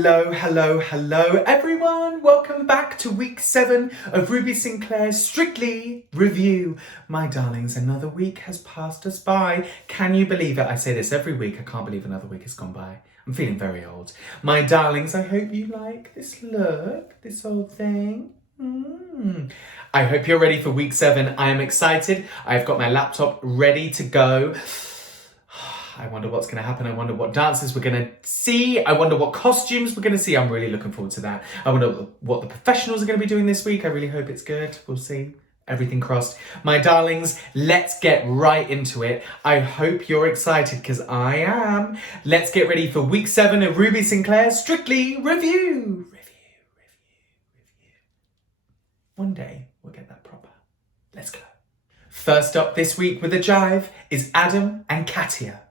Hello, hello, hello everyone. Welcome back to week 7 of Ruby Sinclair's Strictly Review. My darlings, another week has passed us by. Can you believe it? I say this every week. I can't believe another week has gone by. I'm feeling very old. My darlings, I hope you like this look, this old thing. I hope you're ready for week 7. I am excited. I've got my laptop ready to go. I wonder what's going to happen. I wonder what dances we're going to see. I wonder what costumes we're going to see. I'm really looking forward to that. I wonder what the professionals are going to be doing this week. I really hope it's good. We'll see. Everything crossed. My darlings, let's get right into it. I hope you're excited because I am. Let's get ready for week 7 of Ruby Sinclair's Strictly Review. Review. One day we'll get that proper. Let's go. First up this week with the Jive is Adam and Katya.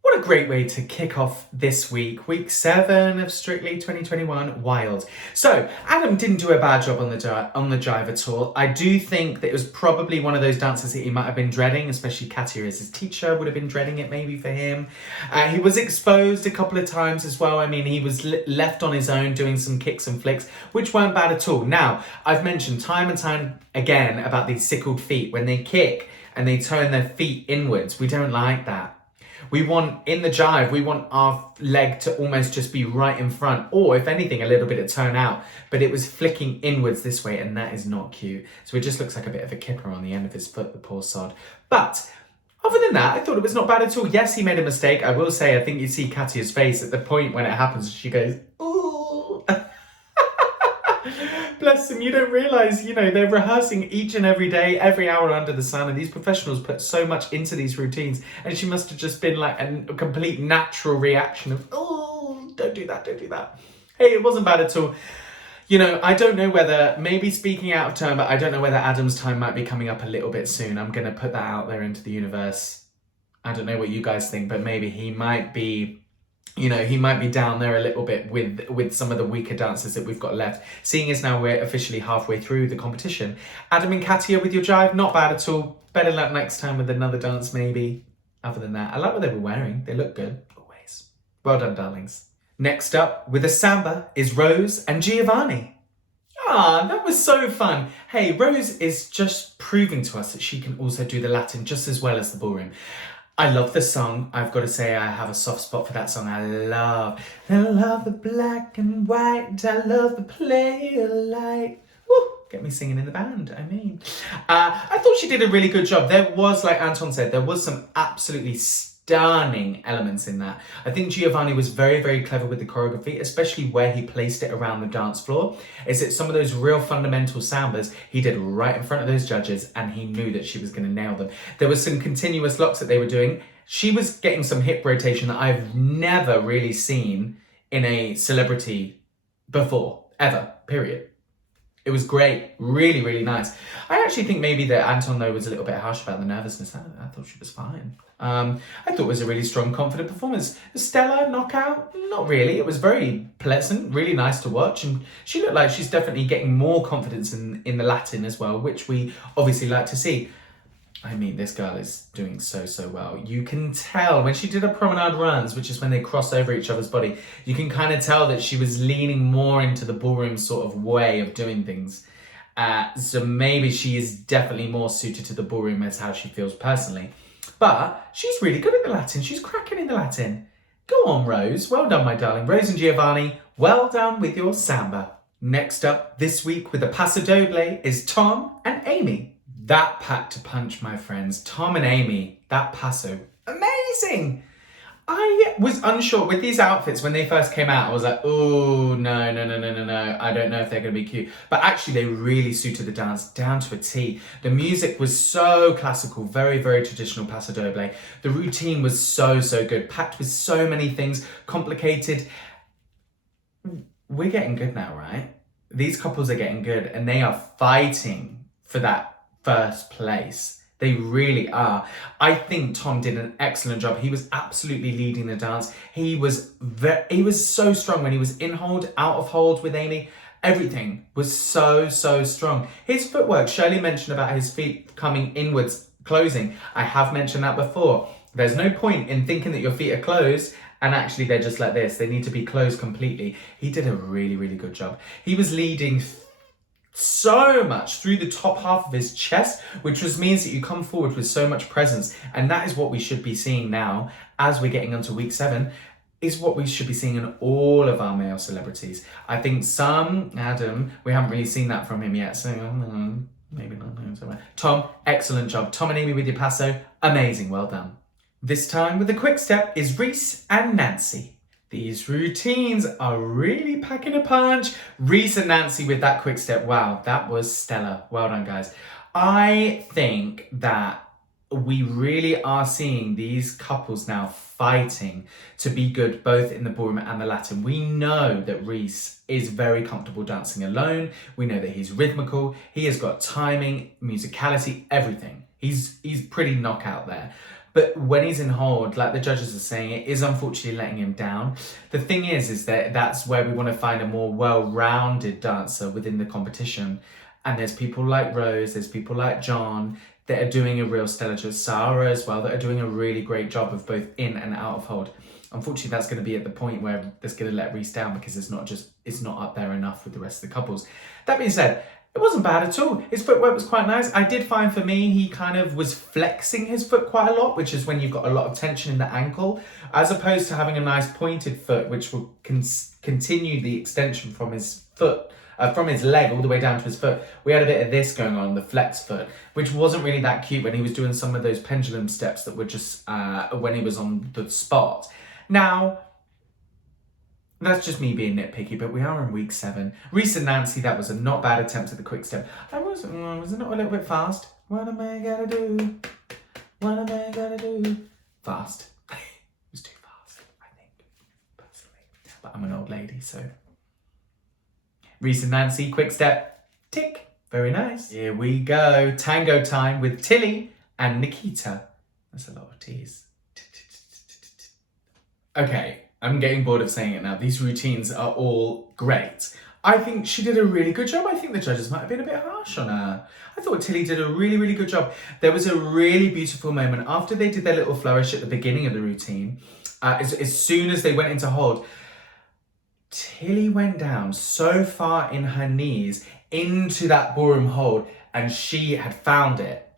What a great way to kick off this week. Week 7 of Strictly 2021, wild. So, Adam didn't do a bad job on the Jive at all. I do think that it was probably one of those dances that he might have been dreading, especially Katya as his teacher would have been dreading it maybe for him. He was exposed a couple of times as well. I mean, he was left on his own doing some kicks and flicks, which weren't bad at all. Now, I've mentioned time and time again about these sickled feet. When they kick and they turn their feet inwards, we don't like that. We want, in the Jive, we want our leg to almost just be right in front, or if anything, a little bit of turn out, but it was flicking inwards this way, and that is not cute. So it just looks like a bit of a kipper on the end of his foot, the poor sod. But other than that, I thought it was not bad at all. Yes, he made a mistake. I will say, I think you see Katya's face at the point when it happens, she goes, ooh. Bless them, you don't realise, they're rehearsing each and every day, every hour under the sun, and these professionals put so much into these routines, and she must have just been like a complete natural reaction of, oh, don't do that. Hey, it wasn't bad at all. I don't know whether, maybe speaking out of turn, but I don't know whether Adam's time might be coming up a little bit soon. I'm going to put that out there into the universe. I don't know what you guys think, but maybe he might be... he might be down there a little bit with some of the weaker dancers that we've got left. Seeing as now we're officially halfway through the competition. Adam and Katya with your Jive, not bad at all. Better luck next time with another dance maybe. Other than that, I like what they were wearing. They look good, always. Well done, darlings. Next up with the Samba is Rose and Giovanni. That was so fun. Hey, Rose is just proving to us that she can also do the Latin just as well as the ballroom. I love the song. I've got to say I have a soft spot for that song. I love the black and white. I love the play of light. Woo, get me singing in the band, I mean. I thought she did a really good job. There was, like Anton said, there was some absolutely stunning elements in that. I think Giovanni was very, very clever with the choreography, especially where he placed it around the dance floor. Is it some of those real fundamental sambas he did right in front of those judges, and he knew that she was going to nail them. There was some continuous locks that they were doing. She was getting some hip rotation that I've never really seen in a celebrity before, ever, period. It was great, really, really nice. I actually think maybe that Anton, though, was a little bit harsh about the nervousness. I thought she was fine. I thought it was a really strong, confident performance. Stella, knockout? Not really. It was very pleasant, really nice to watch. And she looked like she's definitely getting more confidence in the Latin as well, which we obviously like to see. I mean, this girl is doing so well. You can tell when she did her promenade runs, which is when they cross over each other's body, you can kind of tell that she was leaning more into the ballroom sort of way of doing things. So maybe she is definitely more suited to the ballroom as how she feels personally. But she's really good at the Latin. She's cracking in the Latin. Go on, Rose. Well done, my darling. Rose and Giovanni, well done with your Samba. Next up this week with the Paso Doble is Tom and Amy. That packed a punch, my friends. Tom and Amy, that passo, amazing. I was unsure with these outfits when they first came out. I was like, oh, no. I don't know if they're going to be cute. But actually, they really suited the dance down to a T. The music was so classical, very, very traditional Paso Doble. The routine was so good, packed with so many things, complicated. We're getting good now, right? These couples are getting good, and they are fighting for that first place. They really are. I think Tom did an excellent job. He was absolutely leading the dance. He was so strong when he was in hold, out of hold with Amy. Everything was so strong. His footwork, Shirley mentioned about his feet coming inwards, closing. I have mentioned that before. There's no point in thinking that your feet are closed and actually they're just like this. They need to be closed completely. He did a really, really good job. He was leading so much through the top half of his chest, which means that you come forward with so much presence. And that is what we should be seeing now as we're getting onto week 7, is what we should be seeing in all of our male celebrities. I think Adam, we haven't really seen that from him yet, so maybe not. Tom, excellent job. Tom and Amy with your passo, amazing, well done. This time with the quick step is Reese and Nancy. These routines are really packing a punch. Reese and Nancy with that quick step. Wow, that was stellar. Well done, guys. I think that we really are seeing these couples now fighting to be good both in the ballroom and the Latin. We know that Reese is very comfortable dancing alone. We know that he's rhythmical. He has got timing, musicality, everything. He's pretty knockout there. But when he's in hold, like the judges are saying, it is unfortunately letting him down. The thing is that that's where we want to find a more well-rounded dancer within the competition. And there's people like Rose, there's people like John that are doing a real stellar job. Sarah as well, that are doing a really great job of both in and out of hold. Unfortunately, that's going to be at the point where that's going to let Reese down because it's not up there enough with the rest of the couples. That being said, it wasn't bad at all. His footwork was quite nice. I did find for me, he kind of was flexing his foot quite a lot, which is when you've got a lot of tension in the ankle, as opposed to having a nice pointed foot, which will continue the extension from his foot, from his leg all the way down to his foot. We had a bit of this going on, the flex foot, which wasn't really that cute when he was doing some of those pendulum steps that were just when he was on the spot. Now, that's just me being nitpicky, but we are in week 7. Reese and Nancy, that was a not bad attempt at the quick step. Was it not a little bit fast? What am I gonna do? What am I gonna do? Fast. It was too fast, I think, personally. But I'm an old lady, so. Reese and Nancy, quick step, tick. Very nice. Here we go. Tango time with Tillie and Nikita. That's a lot of T's. Okay. I'm getting bored of saying it now. These routines are all great. I think she did a really good job. I think the judges might have been a bit harsh on her. I thought Tillie did a really, really good job. There was a really beautiful moment after they did their little flourish at the beginning of the routine. As soon as they went into hold, Tillie went down so far in her knees into that ballroom hold, and she had found it.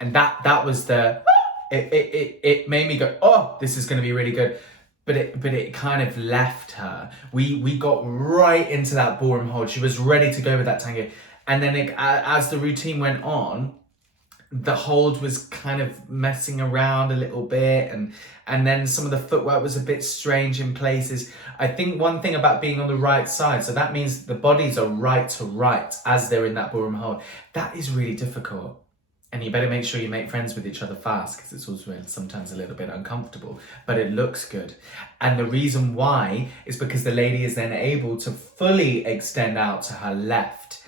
And that was the... It made me go, oh, this is going to be really good. But it kind of left her. We got right into that ballroom hold. She was ready to go with that tango. And then as the routine went on, the hold was kind of messing around a little bit. And then some of the footwork was a bit strange in places. I think one thing about being on the right side, so that means the bodies are right to right as they're in that ballroom hold. That is really difficult. And you better make sure you make friends with each other fast because it's also sometimes a little bit uncomfortable, but it looks good. And the reason why is because the lady is then able to fully extend out to her left.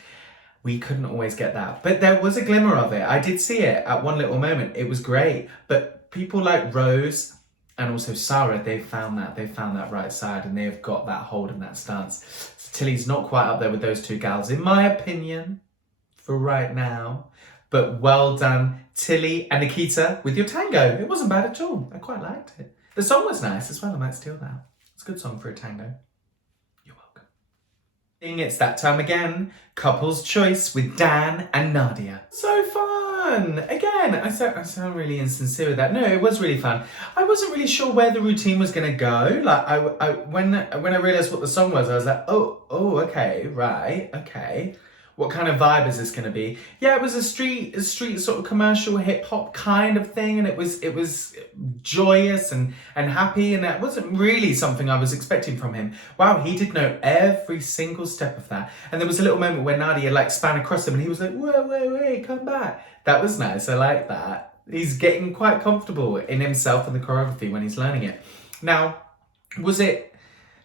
We couldn't always get that, but there was a glimmer of it. I did see it at one little moment. It was great. But people like Rose and also Sarah, they found that right side and they've got that hold and that stance. So Tillie's not quite up there with those two gals, in my opinion, for right now. But well done, Tillie and Nikita, with your tango. It wasn't bad at all. I quite liked it. The song was nice as well. I might steal that. It's a good song for a tango. You're welcome. It's that time again. Couple's choice with Dan and Nadia. So fun. Again, I sound really insincere with that. No, it was really fun. I wasn't really sure where the routine was going to go. Like when I realised what the song was, I was like, oh, okay, right, okay. What kind of vibe is this going to be? Yeah, it was a street sort of commercial hip hop kind of thing, and it was joyous and happy, and that wasn't really something I was expecting from him. Wow, he did know every single step of that. And there was a little moment where Nadia like span across him, and he was like, wait, come back. That was nice. I like that. He's getting quite comfortable in himself and the choreography when he's learning it. Now, was it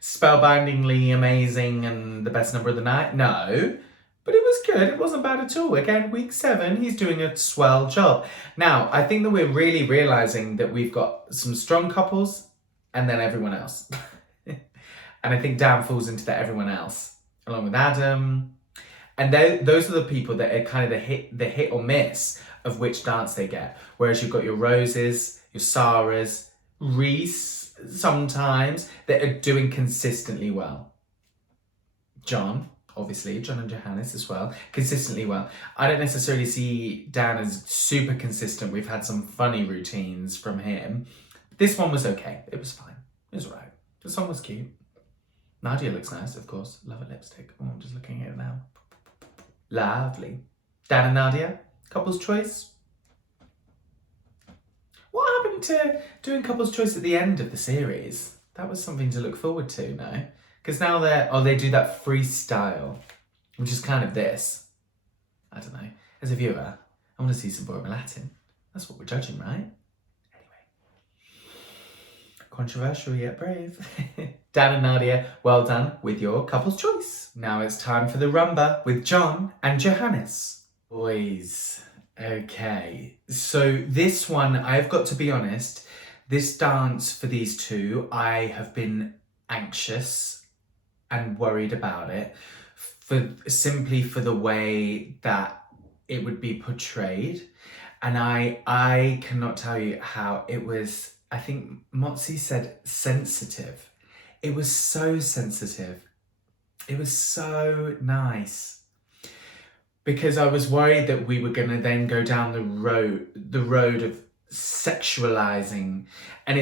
spellbindingly amazing and the best number of the night? No. But it was good. It wasn't bad at all. Again, week 7, he's doing a swell job. Now, I think that we're really realising that we've got some strong couples and then everyone else. And I think Dan falls into that everyone else, along with Adam. And those are the people that are kind of the hit or miss of which dance they get. Whereas you've got your Roses, your Sarahs, Reese sometimes that are doing consistently well. John, obviously, John and Johannes as well, consistently well. I don't necessarily see Dan as super consistent. We've had some funny routines from him. This one was okay. It was fine. It was alright. The song was cute. Nadia looks nice, of course. Love her lipstick. Oh, I'm just looking at it now. Lovely. Dan and Nadia, couple's choice. What happened to doing couple's choice at the end of the series? That was something to look forward to, no? Because now they do that freestyle, which is kind of this. I don't know. As a viewer, I want to see some Ballroom Latin. That's what we're judging, right? Controversial yet brave. Dan and Nadia, well done with your couple's choice. Now it's time for the rumba with John and Johannes. Boys, okay. So this one, I've got to be honest, this dance for these two, I have been anxious and worried about it simply for the way that it would be portrayed. And I cannot tell you how it was. I think Motsi said sensitive. It was so sensitive. It was so nice. Because I was worried that we were going to then go down the road of sexualizing. And it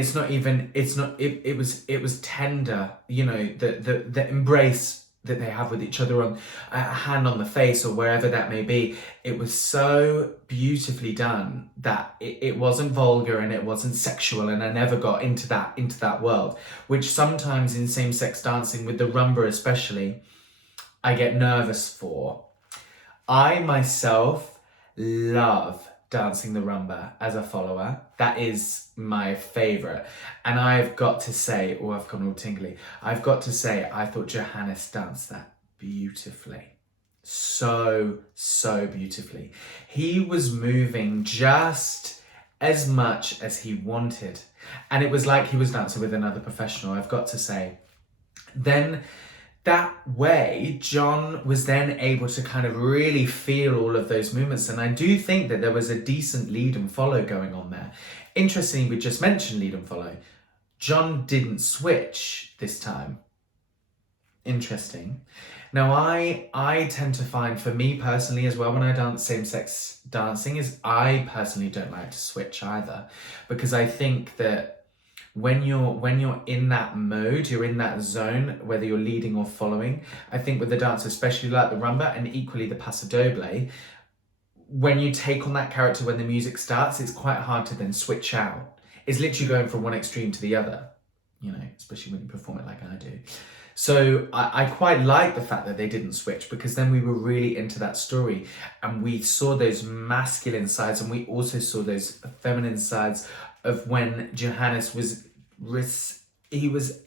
was tender, you know, the embrace that they have with each other on a hand on the face or wherever that may be. It was so beautifully done that it wasn't vulgar and it wasn't sexual, and I never got into that world, which sometimes in same-sex dancing, with the rumba especially, I get nervous for. I myself love dancing the rumba as a follower. That is my favourite. And I've got to say, oh, I've gone all tingly. I've got to say, I thought Johannes danced that beautifully. So beautifully. He was moving just as much as he wanted. And it was like he was dancing with another professional, I've got to say. Then that way, John was then able to kind of really feel all of those movements. And I do think that there was a decent lead and follow going on there. Interestingly, we just mentioned lead and follow. John didn't switch this time. Interesting. Now, I tend to find, for me personally as well, when I dance same-sex dancing, is I personally don't like to switch either. Because I think that when you're in that mode, you're in that zone, whether you're leading or following, I think with the dance, especially like the rumba and equally the paso doble, when you take on that character when the music starts, it's quite hard to then switch out. It's literally going from one extreme to the other, you know, especially when you perform it like I do. So I quite like the fact that they didn't switch, because then we were really into that story and we saw those masculine sides and we also saw those feminine sides of when Johannes was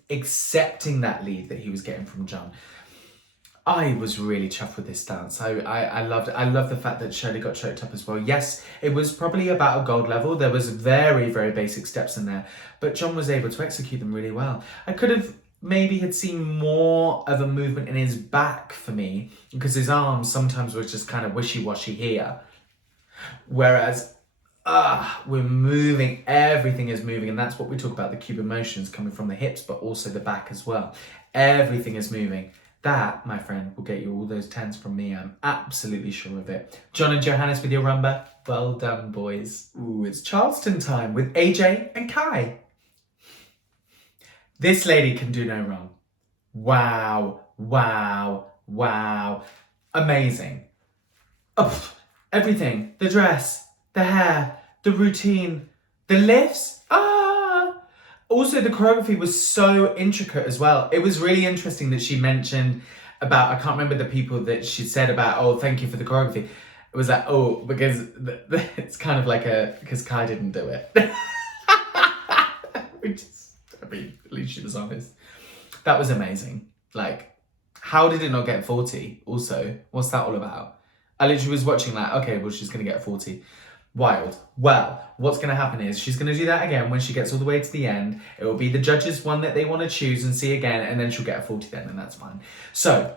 accepting that lead that he was getting from John. I was really chuffed with this dance. I loved it. I love the fact that Shirley got choked up as well. Yes, it was probably about a gold level. There was very basic steps in there, but John was able to execute them really well. I could have maybe had seen more of a movement in his back for me, because his arms sometimes was just kind of wishy-washy here. Whereas we're moving, everything is moving, and that's what we talk about, the Cuban motions coming from the hips, but also the back as well. Everything is moving. That, my friend, will get you all those 10s from me. I'm absolutely sure of it. John and Johannes with your rumba. Well done, boys. Ooh, it's Charleston time with AJ and Kai. This lady can do no wrong. Wow. Amazing. Oh, everything. The dress, the hair, the routine, the lifts. Also, the choreography was so intricate as well. It was really interesting that she mentioned about, I can't remember the people that she said about, oh, thank you for the choreography. It was like, oh, because it's kind of like because Kai didn't do it. Which is, I mean, at least she was honest. That was amazing. Like, how did it not get 40 also? What's that all about? I literally was watching like, okay, well, she's going to get 40. Wild. Well, what's going to happen is she's going to do that again when she gets all the way to the end. It will be the judges' one that they want to choose and see again, and then she'll get a 40 then, and that's fine. So,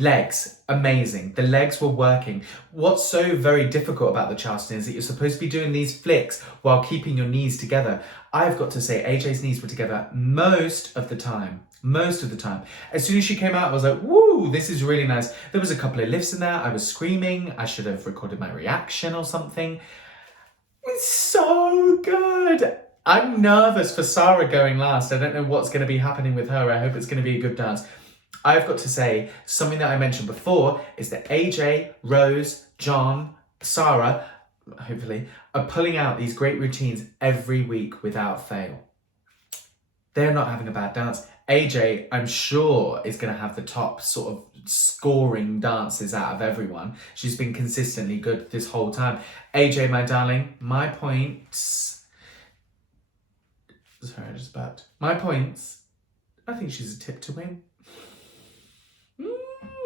Legs, amazing. The legs were working. What's so very difficult about the Charleston is that you're supposed to be doing these flicks while keeping your knees together. I've got to say, AJ's knees were together most of the time. Most of the time. As soon as she came out, I was like, woo, this is really nice. There was a couple of lifts in there. I was screaming. I should have recorded my reaction or something. It's so good. I'm nervous for Sarah going last. I don't know what's going to be happening with her. I hope it's going to be a good dance. I've got to say, something that I mentioned before is that AJ, Rose, John, Sarah, hopefully, are pulling out these great routines every week without fail. They're not having a bad dance. AJ, I'm sure, is going to have the top sort of scoring dances out of everyone. She's been consistently good this whole time. AJ, my darling, my points. Sorry, I just burped. My points. I think she's a tip to win.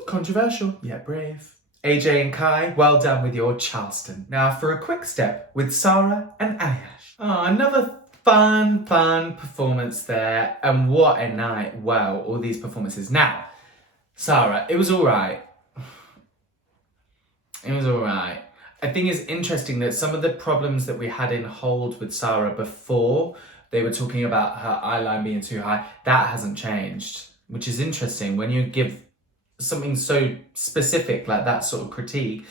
Controversial, yet brave. AJ and Kai, well done with your Charleston. Now for a quick step with Sarah and Ayash. Oh, another fun performance there. And what a night. Wow, all these performances. Now, Sarah, it was all right. It was all right. I think it's interesting that some of the problems that we had in Hold with Sarah before, they were talking about her eyeline being too high, that hasn't changed, which is interesting when you give something so specific like that sort of critique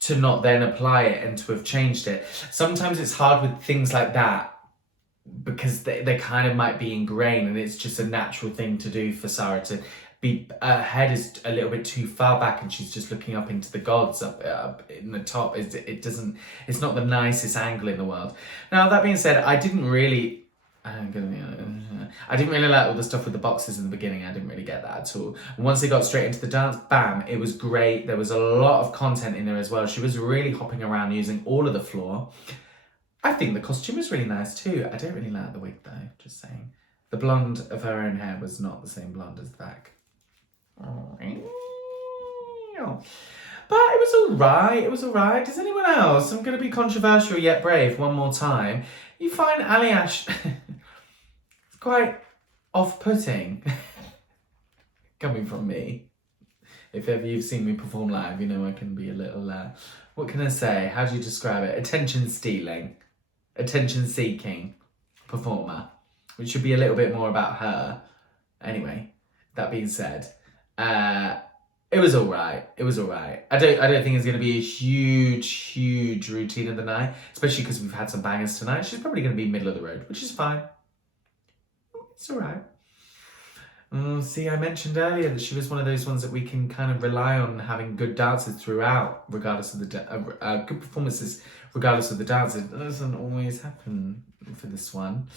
to not then apply it and to have changed it. Sometimes it's hard with things like that because they kind of might be ingrained and it's just a natural thing to do for Sarah to be, her head is a little bit too far back and she's just looking up into the gods up in the top. It's not the nicest angle in the world. Now that being said, I didn't really like all the stuff with the boxes in the beginning. I didn't really get that at all. And once they got straight into the dance, bam, it was great. There was a lot of content in there as well. She was really hopping around using all of the floor. I think the costume was really nice too. I don't really like the wig though, just saying. The blonde of her own hair was not the same blonde as that. But it was all right. It was all right. Does anyone else? I'm going to be controversial yet brave one more time. You find Aliash quite off-putting, coming from me. If ever you've seen me perform live, you know I can be a little, what can I say? How do you describe it? Attention-stealing, attention-seeking performer, which should be a little bit more about her. Anyway, that being said, it was all right. It was all right. I don't think it's going to be a huge routine of the night, especially because we've had some bangers tonight. She's probably going to be middle of the road, which is fine. It's all right. See, I mentioned earlier that she was one of those ones that we can kind of rely on having good dances throughout, regardless of the good performances, regardless of the dance. It doesn't always happen for this one.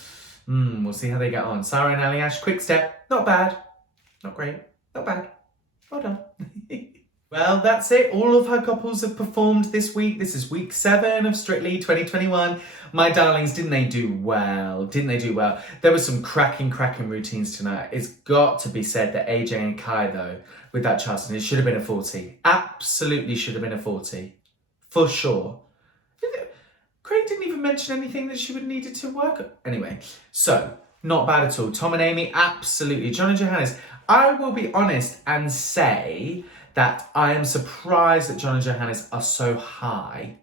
We'll see how they get on. Sarah and Aliash, quick step. Not bad. Not great. Not bad. Well done. Well, that's it. All of her couples have performed this week. This is week 7 of Strictly 2021. My darlings, didn't they do well? Didn't they do well? There were some cracking routines tonight. It's got to be said that AJ and Kai, though, with that Charleston, it should have been a 40. Absolutely should have been a 40. For sure. Craig didn't even mention anything that she would have needed to work on. Anyway, so, not bad at all. Tom and Amy, absolutely. John and Johannes, I will be honest and say that I am surprised that John and Johannes are so high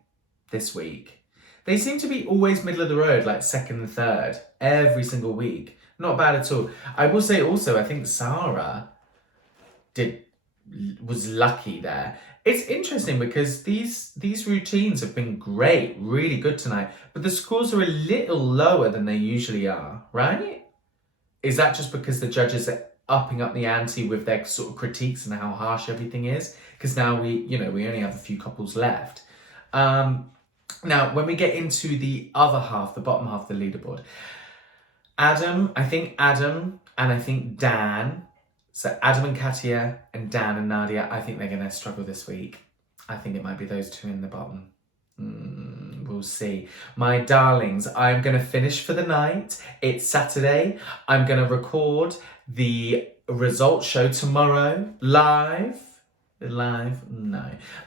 this week. They seem to be always middle of the road, like second and third, every single week. Not bad at all. I will say also, I think Sarah was lucky there. It's interesting because these routines have been great, really good tonight, but the scores are a little lower than they usually are, right? Is that just because the judges are upping up the ante with their sort of critiques and how harsh everything is? Because now we only have a few couples left. Now, when we get into the other half, the bottom half of the leaderboard, I think Adam and Dan, so Adam and Katya and Dan and Nadia, I think they're going to struggle this week. I think it might be those two in the bottom. We'll see. My darlings, I'm going to finish for the night. It's Saturday. I'm going to record the results show tomorrow live. No,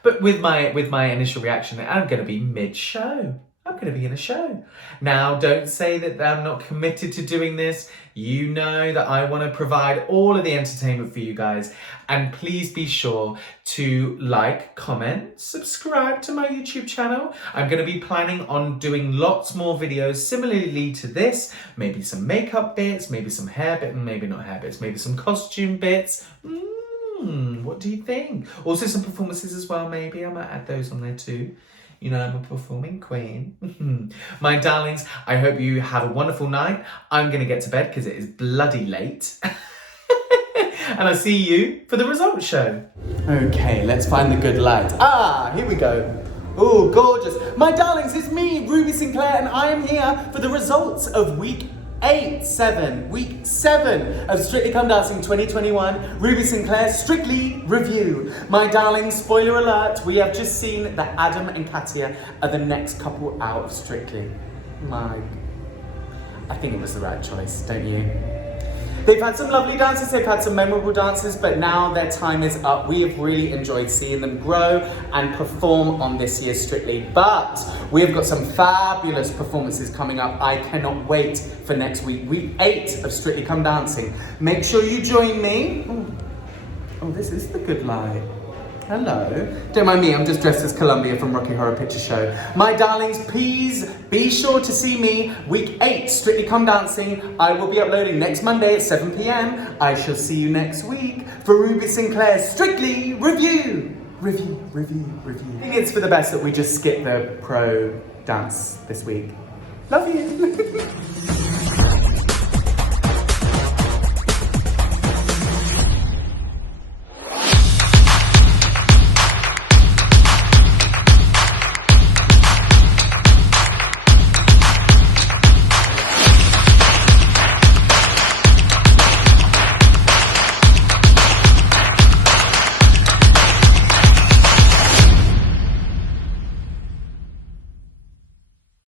but with my initial reaction, I'm going to be mid-show. I'm going to be in a show. Now, don't say that I'm not committed to doing this. You know that I want to provide all of the entertainment for you guys. And please be sure to like, comment, subscribe to my YouTube channel. I'm going to be planning on doing lots more videos similarly to this. Maybe some makeup bits, maybe some hair bits, maybe not hair bits, maybe some costume bits. What do you think? Also some performances as well, maybe. I might add those on there too. You know, I'm a performing queen. My darlings, I hope you have a wonderful night. I'm going to get to bed because it is bloody late. And I'll see you for the results show. Okay, let's find the good light. Ah, here we go. Oh, gorgeous. My darlings, it's me, Ruby Sinclair, and I am here for the results of week 7 of Strictly Come Dancing 2021, Ruby Sinclair Strictly Review. My darlings, spoiler alert, we have just seen that Adam and Katya are the next couple out of Strictly. I think it was the right choice, don't you? They've had some lovely dances, they've had some memorable dances, but now their time is up. We have really enjoyed seeing them grow and perform on this year's Strictly, but we have got some fabulous performances coming up. I cannot wait for next week, week 8 of Strictly Come Dancing. Make sure you join me. Oh, this is the good light. Hello. Don't mind me, I'm just dressed as Columbia from Rocky Horror Picture Show. My darlings, please be sure to see me week 8, Strictly Come Dancing. I will be uploading next Monday at 7 p.m. I shall see you next week for Ruby Sinclair's Strictly Review. Review. I think it's for the best that we just skip the pro dance this week. Love you.